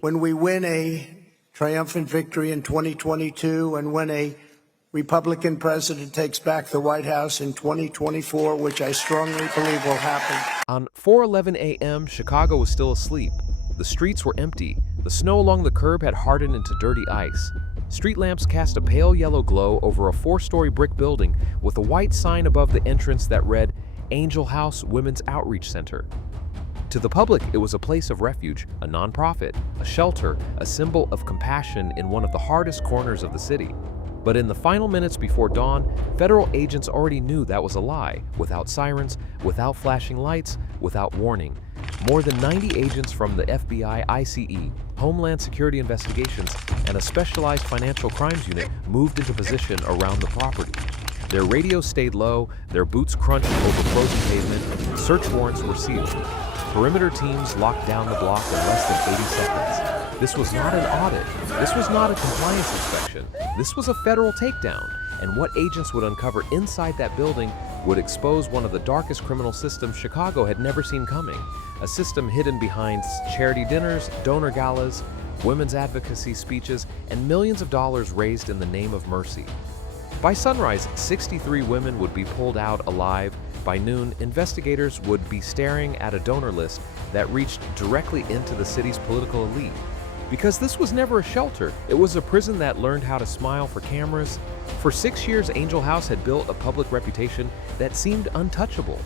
When we win a triumphant victory in 2022 and when a Republican president takes back the White House in 2024, which I strongly believe will happen. On 4:11 a.m., Chicago was still asleep. The streets were empty. The snow along the curb had hardened into dirty ice. Street lamps cast a pale yellow glow over a 4-story brick building with a white sign above the entrance that read, Angel House Women's Outreach Center. To the public, it was a place of refuge, a nonprofit, a shelter, a symbol of compassion in one of the hardest corners of the city. But in the final minutes before dawn, federal agents already knew that was a lie, without sirens, without flashing lights, without warning. More than 90 agents from the FBI, ICE, Homeland Security Investigations, and a specialized financial crimes unit moved into position around the property. Their radios stayed low, their boots crunched over frozen pavement, search warrants were sealed. Perimeter teams locked down the block in less than 80 seconds. This was not an audit. This was not a compliance inspection. This was a federal takedown. And what agents would uncover inside that building would expose one of the darkest criminal systems Chicago had never seen coming. A system hidden behind charity dinners, donor galas, women's advocacy speeches, and millions of dollars raised in the name of mercy. By sunrise, 63 women would be pulled out alive. By noon, investigators would be staring at a donor list that reached directly into the city's political elite. Because this was never a shelter, it was a prison that learned how to smile for cameras. For 6 years, Angel House had built a public reputation that seemed untouchable.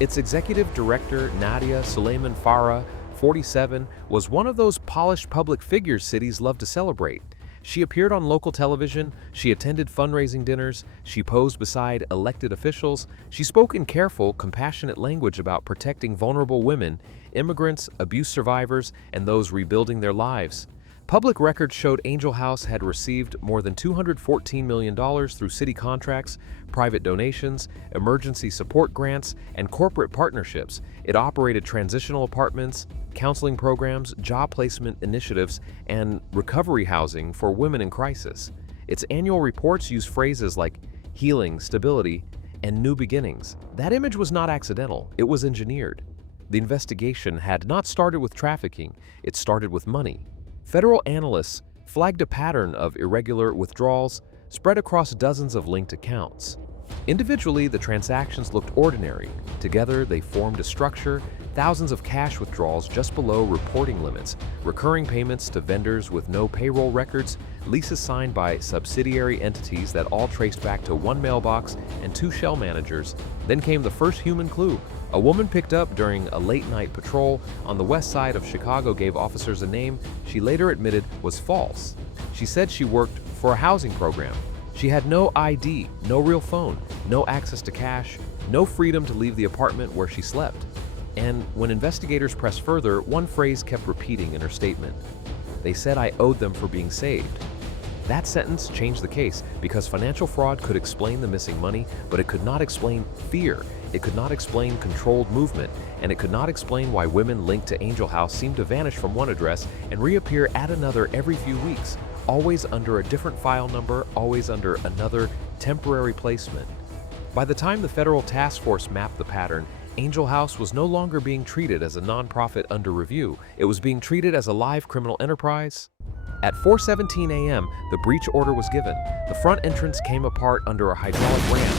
Its executive director, Nadia Suleiman Farah, 47, was one of those polished public figures cities love to celebrate. She appeared on local television, she attended fundraising dinners, she posed beside elected officials, she spoke in careful, compassionate language about protecting vulnerable women, immigrants, abuse survivors, and those rebuilding their lives. Public records showed Angel House had received more than $214 million through city contracts, private donations, emergency support grants, and corporate partnerships. It operated transitional apartments, counseling programs, job placement initiatives, and recovery housing for women in crisis. Its annual reports use phrases like healing, stability, and new beginnings. That image was not accidental, it was engineered. The investigation had not started with trafficking, it started with money. Federal analysts flagged a pattern of irregular withdrawals spread across dozens of linked accounts. Individually, the transactions looked ordinary. Together, they formed a structure, thousands of cash withdrawals just below reporting limits, recurring payments to vendors with no payroll records, leases signed by subsidiary entities that all traced back to one mailbox and 2 shell managers. Then came the first human clue. A woman picked up during a late-night patrol on the west side of Chicago gave officers a name she later admitted was false. She said she worked for a housing program. She had no ID, no real phone, no access to cash, no freedom to leave the apartment where she slept. And when investigators pressed further, one phrase kept repeating in her statement. They said I owed them for being saved. That sentence changed the case because financial fraud could explain the missing money, but it could not explain fear. It could not explain controlled movement, and it could not explain why women linked to Angel House seemed to vanish from one address and reappear at another every few weeks, always under a different file number, always under another temporary placement. By the time the federal task force mapped the pattern, Angel House was no longer being treated as a nonprofit under review. It was being treated as a live criminal enterprise. At 4:17 a.m., the breach order was given. The front entrance came apart under a hydraulic ram.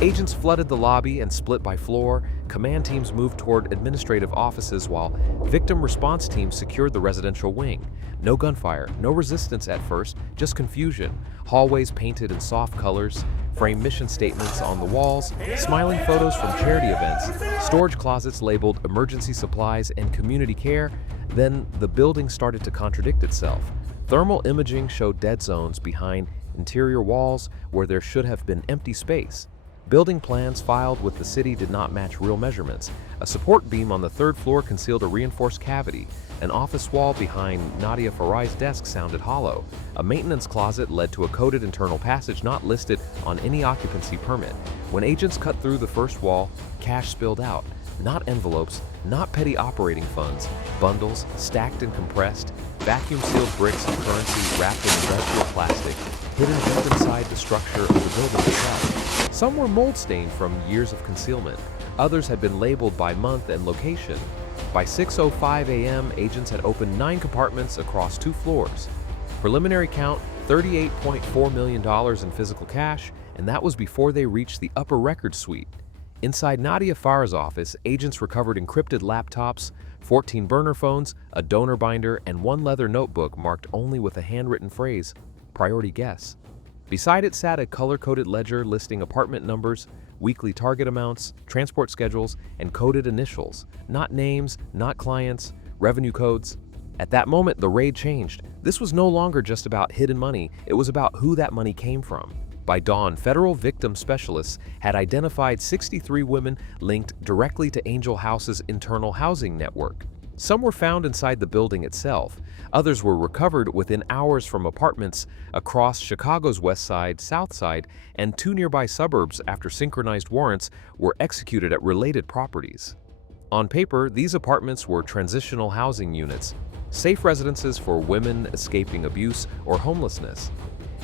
Agents flooded the lobby and split by floor. Command teams moved toward administrative offices while victim response teams secured the residential wing. No gunfire, no resistance at first, just confusion. Hallways painted in soft colors, framed mission statements on the walls, smiling photos from charity events, storage closets labeled emergency supplies and community care. Then the building started to contradict itself. Thermal imaging showed dead zones behind interior walls where there should have been empty space. Building plans filed with the city did not match real measurements. A support beam on the 3rd floor concealed a reinforced cavity. An office wall behind Nadia Farah's desk sounded hollow. A maintenance closet led to a coded internal passage not listed on any occupancy permit. When agents cut through the first wall, cash spilled out. Not envelopes, not petty operating funds, bundles stacked and compressed, vacuum-sealed bricks of currency wrapped in industrial plastic, hidden deep inside the structure of the building itself. Some were mold-stained from years of concealment. Others had been labeled by month and location. By 6:05 a.m., agents had opened 9 compartments across 2 floors. Preliminary count, $38.4 million in physical cash, and that was before they reached the upper record suite. Inside Nadia Farah's office, agents recovered encrypted laptops, 14 burner phones, a donor binder, and 1 leather notebook marked only with a handwritten phrase, "Priority Guess." Beside it sat a color-coded ledger listing apartment numbers, weekly target amounts, transport schedules, and coded initials, not names, not clients, revenue codes. At that moment, the raid changed. This was no longer just about hidden money, it was about who that money came from. By dawn, federal victim specialists had identified 63 women linked directly to Angel House's internal housing network. Some were found inside the building itself. Others were recovered within hours from apartments across Chicago's west side, south side, and 2 nearby suburbs after synchronized warrants were executed at related properties. On paper, these apartments were transitional housing units, safe residences for women escaping abuse or homelessness.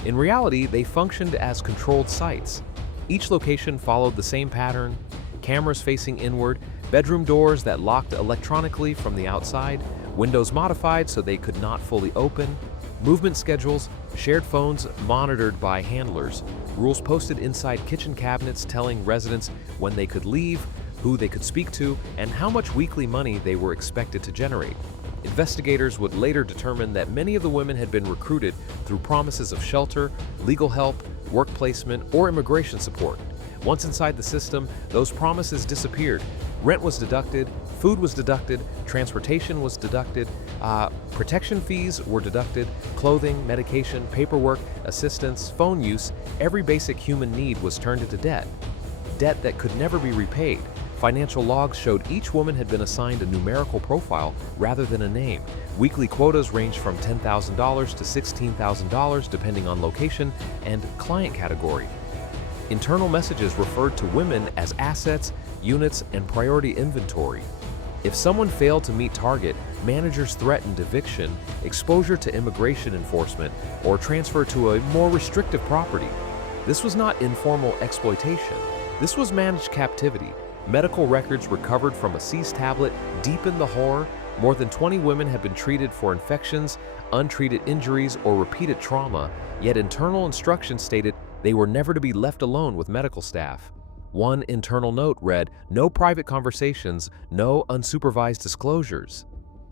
In reality, they functioned as controlled sites. Each location followed the same pattern: cameras facing inward, bedroom doors that locked electronically from the outside, windows modified so they could not fully open, movement schedules, shared phones monitored by handlers, rules posted inside kitchen cabinets telling residents when they could leave, who they could speak to, and how much weekly money they were expected to generate. Investigators would later determine that many of the women had been recruited through promises of shelter, legal help, work placement, or immigration support. Once inside the system, those promises disappeared. Rent was deducted, food was deducted, transportation was deducted, protection fees were deducted, clothing, medication, paperwork, assistance, phone use, every basic human need was turned into debt. Debt that could never be repaid. Financial logs showed each woman had been assigned a numerical profile rather than a name. Weekly quotas ranged from $10,000 to $16,000 depending on location and client category. Internal messages referred to women as assets, units, and priority inventory. If someone failed to meet target, managers threatened eviction, exposure to immigration enforcement, or transfer to a more restrictive property. This was not informal exploitation. This was managed captivity. Medical records recovered from a seized tablet deepened the horror. More than 20 women had been treated for infections, untreated injuries, or repeated trauma, yet internal instructions stated they were never to be left alone with medical staff. One internal note read, "No private conversations, no unsupervised disclosures."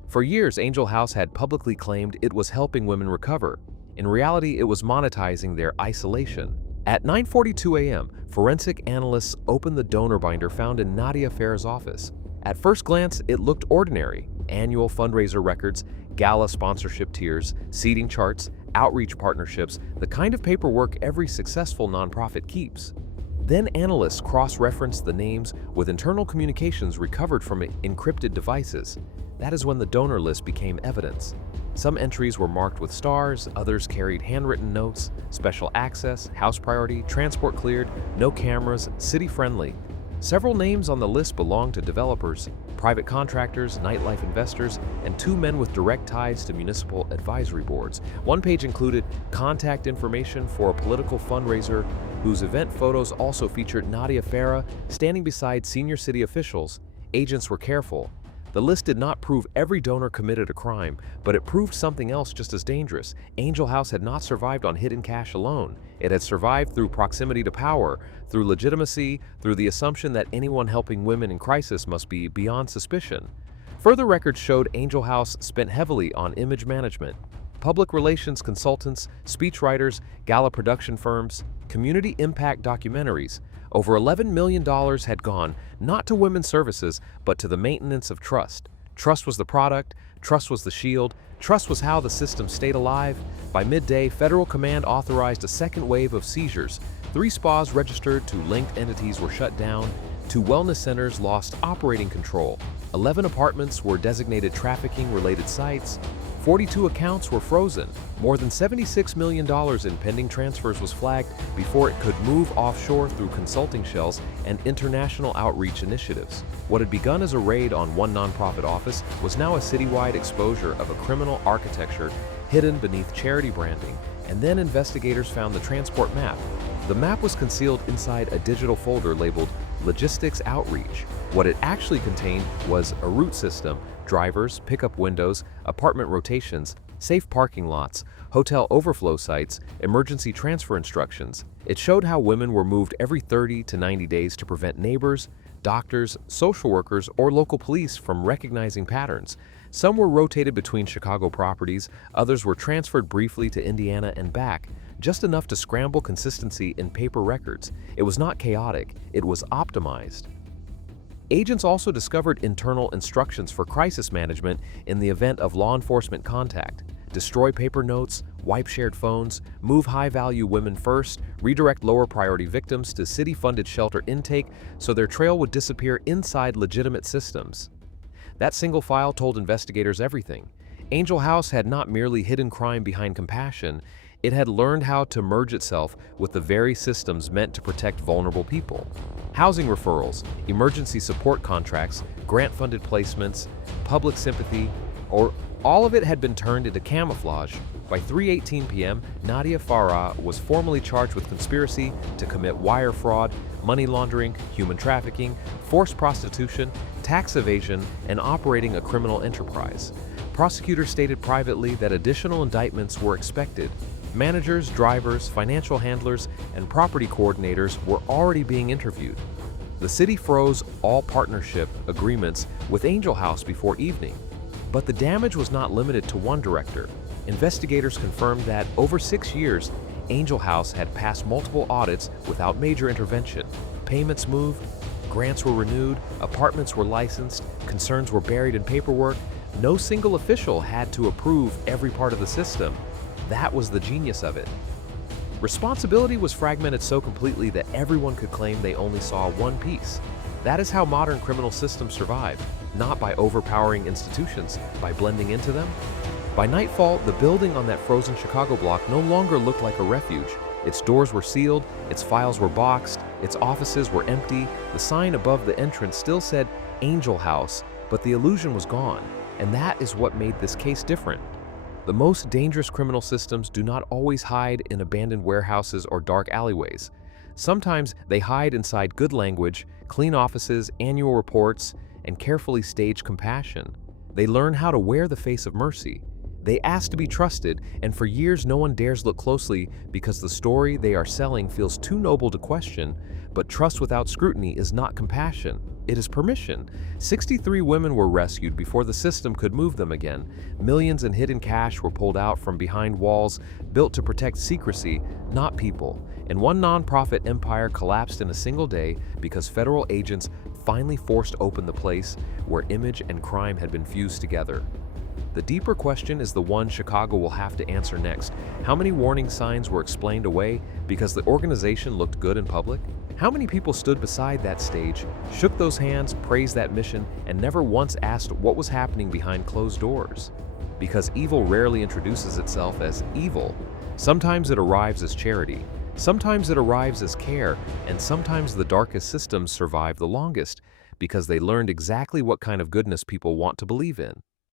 For years, Angel House had publicly claimed it was helping women recover. In reality, it was monetizing their isolation. At 9:42 a.m., forensic analysts opened the donor binder found in Nadia Farah's office. At first glance, it looked ordinary: annual fundraiser records, gala sponsorship tiers, seating charts, outreach partnerships, the kind of paperwork every successful nonprofit keeps. Then analysts cross-referenced the names with internal communications recovered from encrypted devices. That is when the donor list became evidence. Some entries were marked with stars, others carried handwritten notes, special access, house priority, transport cleared, no cameras, city friendly. Several names on the list belonged to developers, private contractors, nightlife investors, and 2 men with direct ties to municipal advisory boards. One page included contact information for a political fundraiser whose event photos also featured Nadia Farah standing beside senior city officials. Agents were careful. The list did not prove every donor committed a crime, but it proved something else just as dangerous. Angel House had not survived on hidden cash alone. It had survived through proximity to power, through legitimacy, through the assumption that anyone helping women in crisis must be beyond suspicion. Further records showed Angel House spent heavily on image management. Public relations consultants, speechwriters, gala production firms, community impact documentaries. Over $11 million had gone not to women's services, but to the maintenance of trust. Trust was the product, trust was the shield, trust was how the system stayed alive. By midday, federal command authorized a second wave of seizures. 3 spas registered to linked entities were shut down. 2 wellness centers lost operating control. 11 apartments were designated trafficking-related sites. 42 accounts were frozen. More than $76 million in pending transfers was flagged before it could move offshore through consulting shells and international outreach initiatives. What had begun as a raid on one nonprofit office was now a citywide exposure of a criminal architecture hidden beneath charity branding. And then investigators found the transport map. The map was concealed inside a digital folder labeled logistics outreach. What it actually contained was a route system, drivers, pickup windows, apartment rotations, safe parking lots, hotel overflow sites, emergency transfer instructions. It showed how women were moved every 30 to 90 days to prevent neighbors, doctors, social workers, or local police from recognizing patterns. Some were rotated between Chicago properties, others were transferred briefly to Indiana and back, just enough to scramble consistency in paper records. It was not chaotic, it was optimized. Agents also discovered internal instructions for crisis management in the event of law enforcement contact. Destroy paper notes, wipe shared phones, move high-value women first, redirect lower-priority victims to city-funded shelter intake so their trail would disappear inside legitimate systems. That single file told investigators everything. Angel House had not merely hidden crime behind compassion, it had learned how to merge itself with the very systems meant to protect vulnerable people. Housing referrals, emergency support contracts, grant-funded placements, public sympathy, or all of it had been turned into camouflage. By 3:18 p.m., Nadia Farah was formally charged with conspiracy to commit wire fraud, money laundering, human trafficking, forced prostitution, tax evasion, and operating a criminal enterprise. Prosecutors stated privately that additional indictments were expected. Managers, drivers, financial handlers, and property coordinators were already being interviewed. The city froze all partnership agreements with Angel House before evening. But the damage was not limited to one director. Investigators confirmed that over 6 years, Angel House had passed multiple audits without major intervention. Payments moved, grants were renewed, apartments were licensed, concerns were buried in paperwork. No single official had to approve every part of the system. That was the genius of it. Responsibility was fragmented so completely that everyone could claim they only saw one piece. That is how modern criminal systems survive, not by overpowering institutions, by blending into them. By nightfall, the building on that frozen Chicago block no longer looked like a refuge. Its doors were sealed, its files were boxed, its offices were empty. The sign above the entrance still said Angel House, but the illusion was gone, and that is what made this case different. The most dangerous criminal systems do not always hide in abandoned warehouses or dark alleyways. Sometimes they hide inside good language, clean offices, annual reports, and carefully staged compassion. They learn how to wear the face of mercy. They ask to be trusted, and for years no one dares look closely because the story they are selling feels too noble to question. But trust without scrutiny is not compassion, it is permission. 63 women were rescued before the system could move them again. Millions in hidden cash were pulled out from behind walls built to protect secrecy, not people. And one nonprofit empire collapsed in a single day because federal agents finally forced open the place where image and crime had been fused together. The deeper question is the one Chicago will have to answer next. How many warning signs were explained away because the organization looked good in public? How many people stood beside that stage, shook those hands, praised that mission, and never once asked what was happening behind closed doors? Because evil rarely introduces itself as evil. Sometimes it arrives as charity, sometimes it arrives as care, and sometimes the darkest systems survive the longest because they learned exactly what kind of goodness people want to believe in.